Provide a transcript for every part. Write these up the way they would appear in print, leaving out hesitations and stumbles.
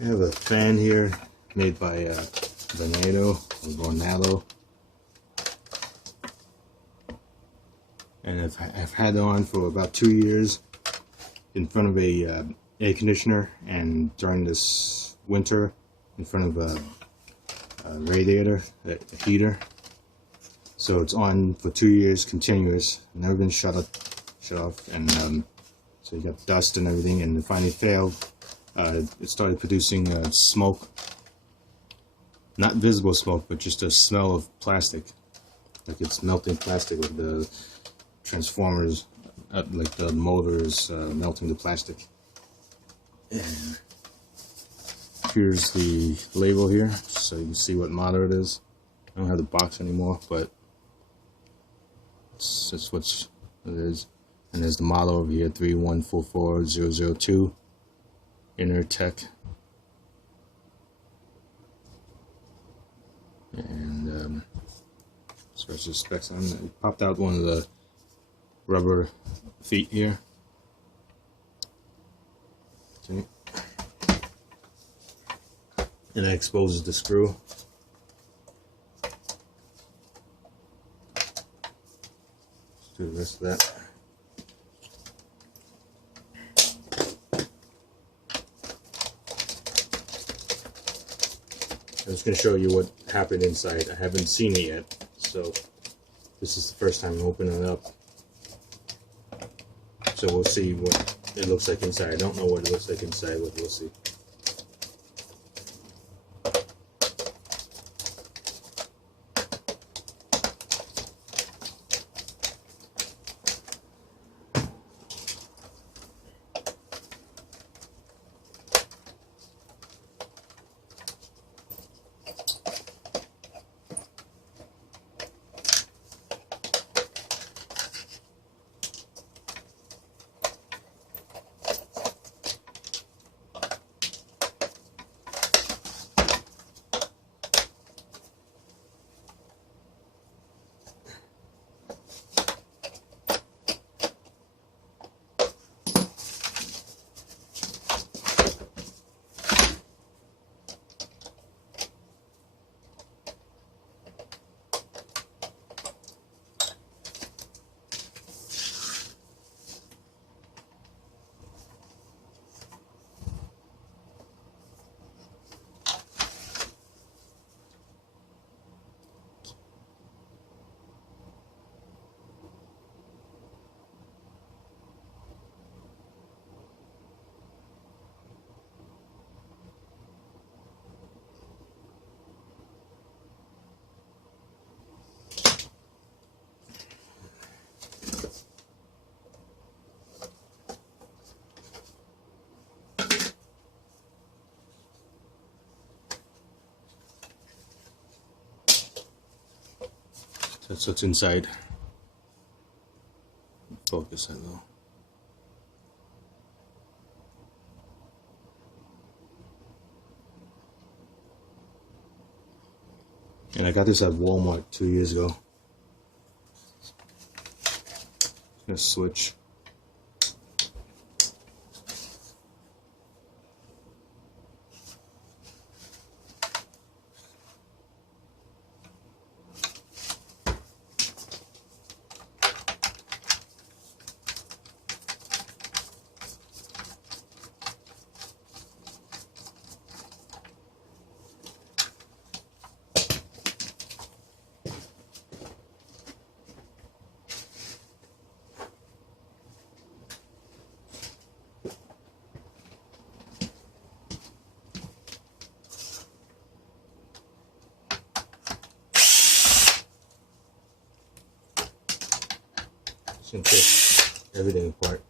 I have a fan here made by Vornado, and I've had it on for about 2 years in front of a air conditioner, and during this winter in front of a radiator, a heater. So it's on for 2 years continuous, never been shut off, and so you got dust and everything, and it finally failed. It started producing smoke, not visible smoke, but just a smell of plastic, like it's melting plastic, with the transformers, like the motors melting the plastic. And here's the label here, so you can see what model it is. I don't have the box anymore, but that's what it is. And there's the model over here, 3144002. Inner Tech, and as far as the specs on it, popped out one of the rubber feet here. Okay. And that exposes the screw. Let's do the rest of that. I'm just going to show you what happened inside. I haven't seen it yet, so this is the first time I'm opening it up. So we'll see what it looks like inside. I don't know what it looks like inside, but we'll see. That's what's inside. Focus that though. And I got this at Walmart 2 years ago. Gonna switch. Take everything apart.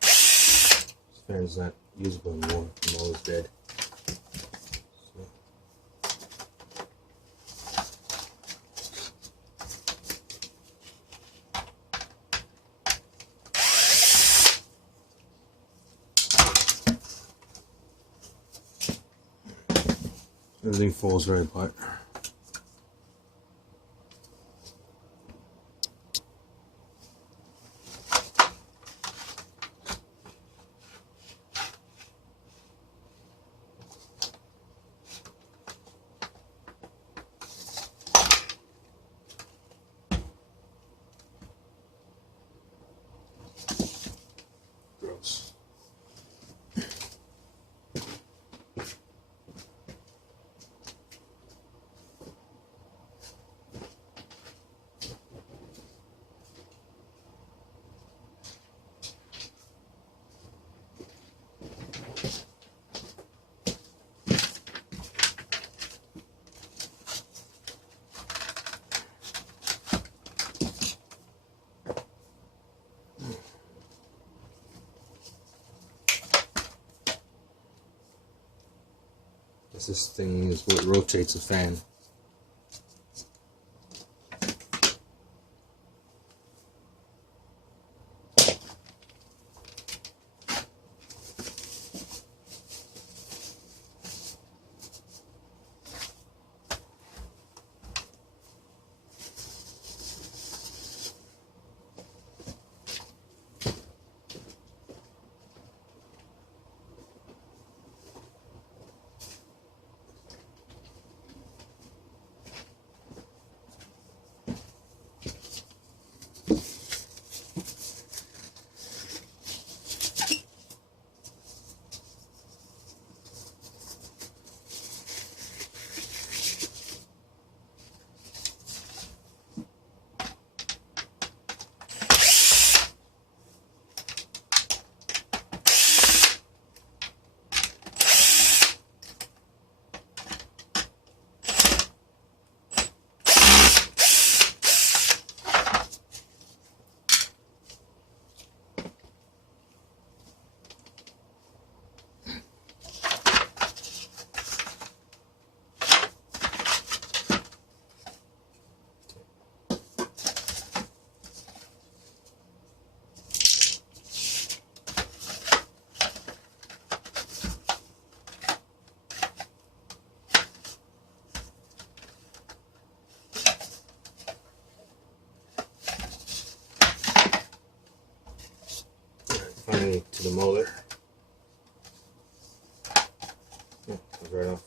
This fan's not usable anymore. I'm always dead. Everything falls right apart. This thing is what rotates the fan. Finally to the motor. Oh, comes right off.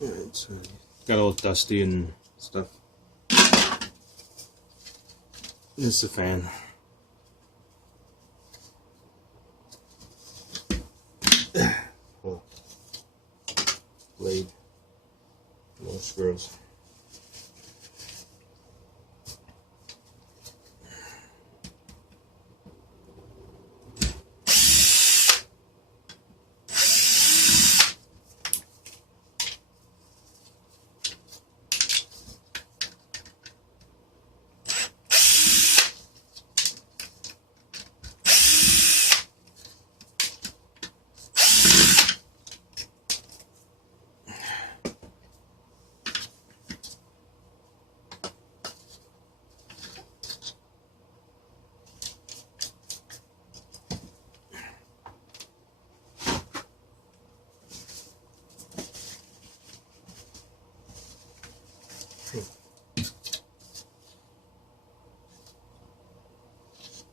Alright, so got all dusty and stuff. This is the fan. Oh. Blade. More screws.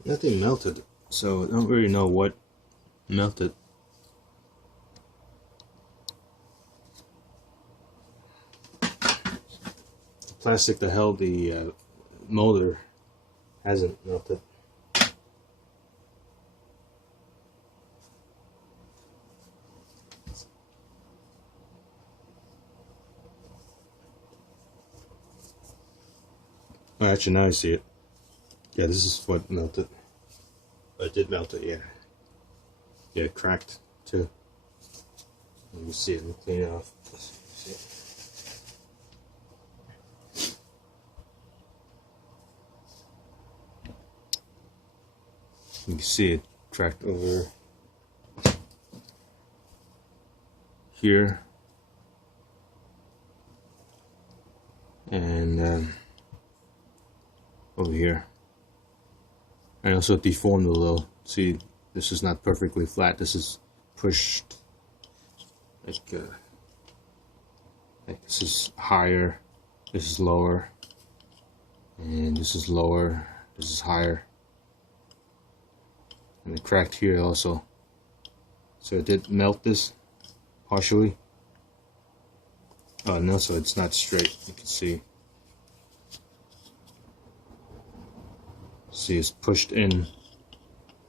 Nothing melted, so I don't really know what melted. The plastic that held the motor hasn't melted. Oh, actually, now I see it. Yeah, this is what melted. It did melt it, yeah. Yeah, it cracked too. You can see it and clean it off. You can see it cracked over here. And over here. And also deformed a little. See, this is not perfectly flat. This is pushed like this is higher, this is lower, and this is lower, this is higher. And it cracked here also. So it did melt this partially. Oh no, so it's not straight. You can see. See, it's pushed in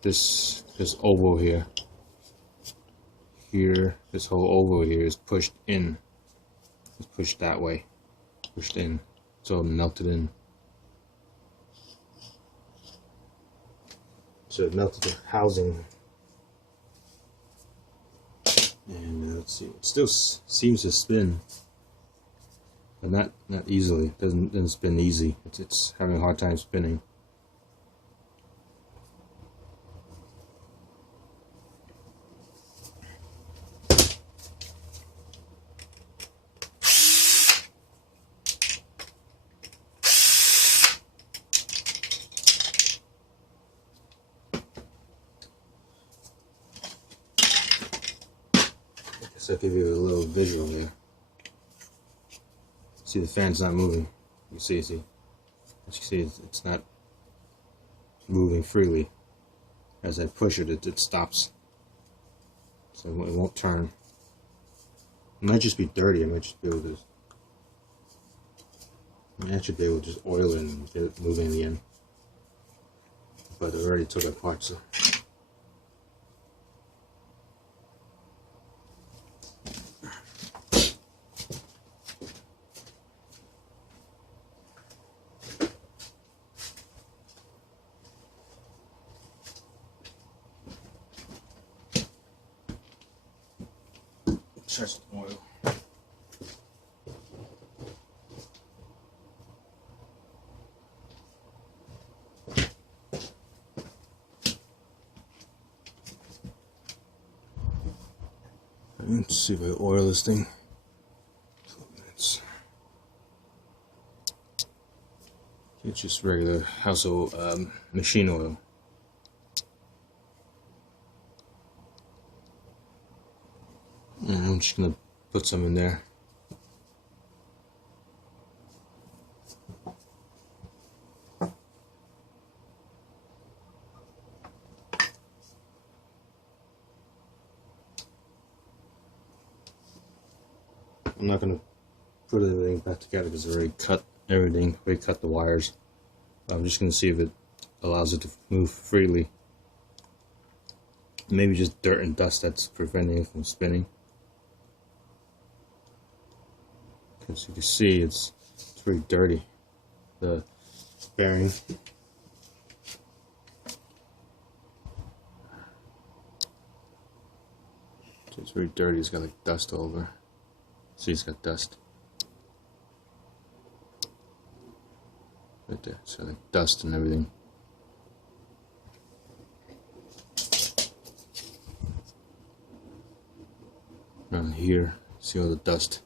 this oval here. Here, this whole oval here is pushed in. It's pushed that way. Pushed in. So it melted in. So it melted the housing. And let's see, it still seems to spin. But not easily. It doesn't spin easy. It's having a hard time spinning. So I'll give you a little visual here. See, the fan's not moving. You see, as you see, it's not moving freely. As I push it, it stops. So it won't turn. It might just be dirty. I might just be able to. I should be able to just oil it and get it moving in the end. But I already took it apart, so. Try some oil. Let's see if I oil this thing. 12 minutes. It's just regular household machine oil. And I'm just gonna put some in there. I'm not gonna put everything back together because I already cut everything, already cut the wires. I'm just gonna see if it allows it to move freely. Maybe just dirt and dust that's preventing it from spinning. As you can see, it's very dirty. The bearing. So it's very dirty. It's got like dust all over. See, it's got dust. Right there. It's got like dust and everything. Around here, see all the dust.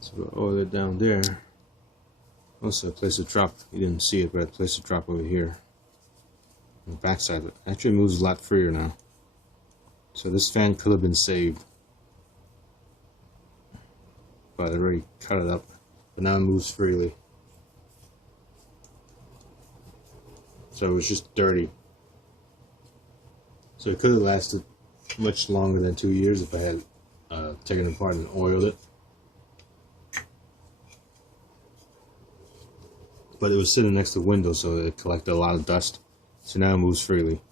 So oil it down there. Also, I placed a drop. You didn't see it, but I placed a drop over here. On the back side. It actually moves a lot freer now. So this fan could have been saved. But I already cut it up. But now it moves freely. So it was just dirty. So it could have lasted much longer than 2 years if I had taken it apart and oiled it. But it was sitting next to the window, so it collected a lot of dust. So now it moves freely.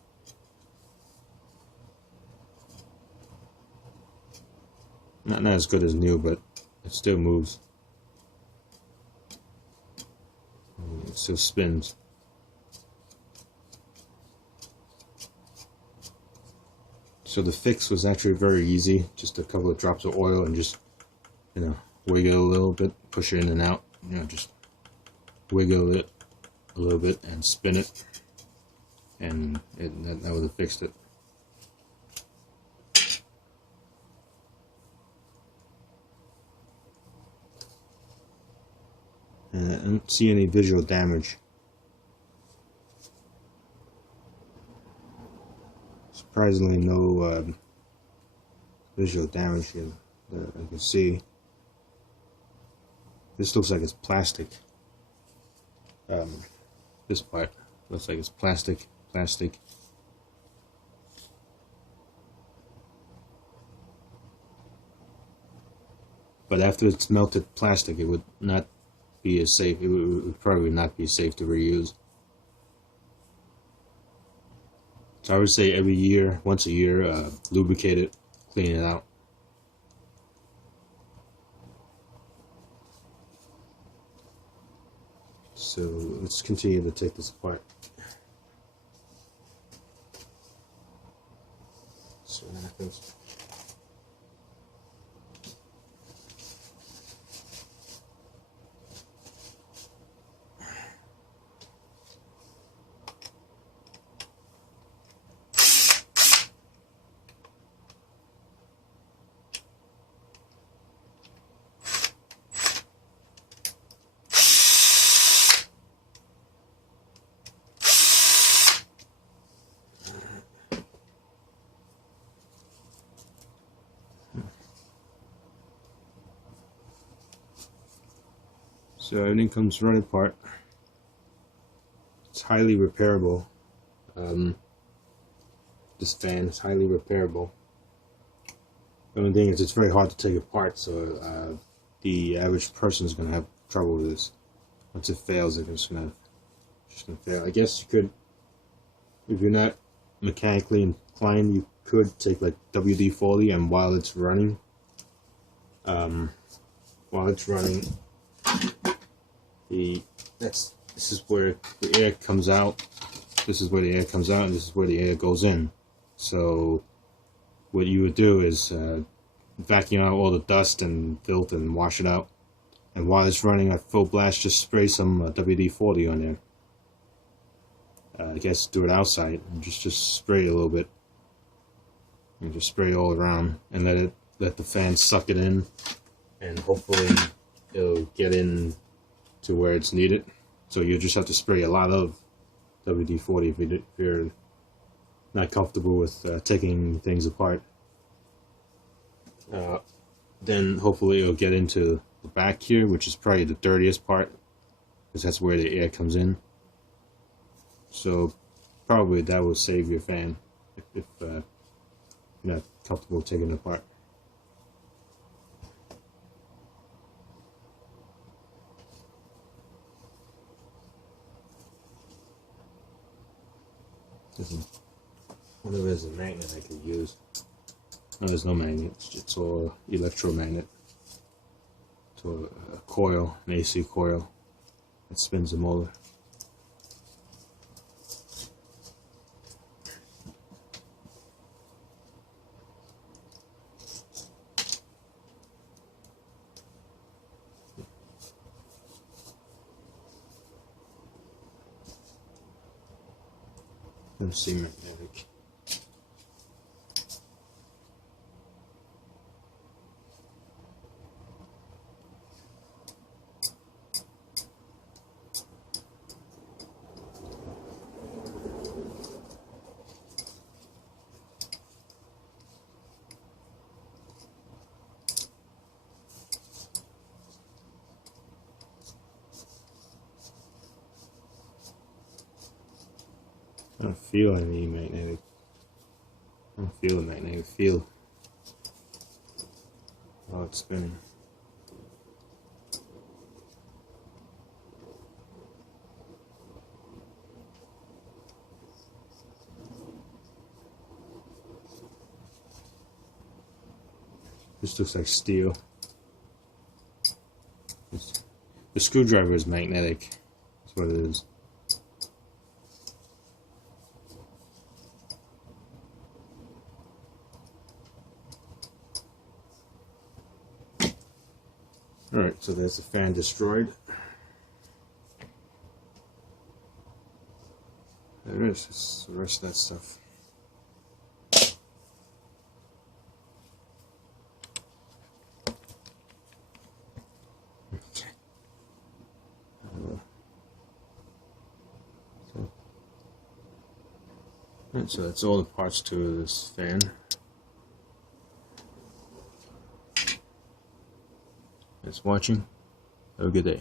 Not as good as new, but it still moves. It still spins. So the fix was actually very easy. Just a couple of drops of oil and just, wiggle it a little bit, push it in and out. Just wiggle it a little bit and spin it, and that would have fixed it. And I don't see any visual damage. Surprisingly, no visual damage here that I can see. This looks like it's plastic. This part looks like it's plastic. But after it's melted plastic, it would not be as safe. It would probably not be safe to reuse. So I would say every year, once a year, lubricate it, clean it out. So let's continue to take this apart. So what happens? So everything comes right apart. It's highly repairable. This fan is highly repairable. The only thing is it's very hard to take apart, so the average person is going to have trouble with this. Once it fails, it's just going to fail. I guess you could, if you're not mechanically inclined, you could take like WD-40 and while it's running, this is where the air comes out. This is where the air comes out, and this is where the air goes in. So what you would do is vacuum out all the dust and filth and wash it out. And while it's running at full blast, just spray some WD-40 on there. I guess do it outside and just spray a little bit. And just spray all around and let the fan suck it in, and hopefully it'll get in to where it's needed. So you just have to spray a lot of WD-40 if you're not comfortable with taking things apart. Then hopefully it'll get into the back here, which is probably the dirtiest part, because that's where the air comes in. So probably that will save your fan if you're not comfortable taking it apart. I wonder if there's a magnet I could use. No, there's no magnet. It's all electromagnet. So a coil, an AC coil that spins the motor. Let's see, magnetic. I don't feel any magnetic. I don't feel a magnetic field while it's spinning. This looks like steel. The screwdriver is magnetic. That's what it is. Alright, so there's the fan destroyed. There it is, it's the rest of that stuff. So that's all the parts to this fan. Thanks for watching. Have a good day.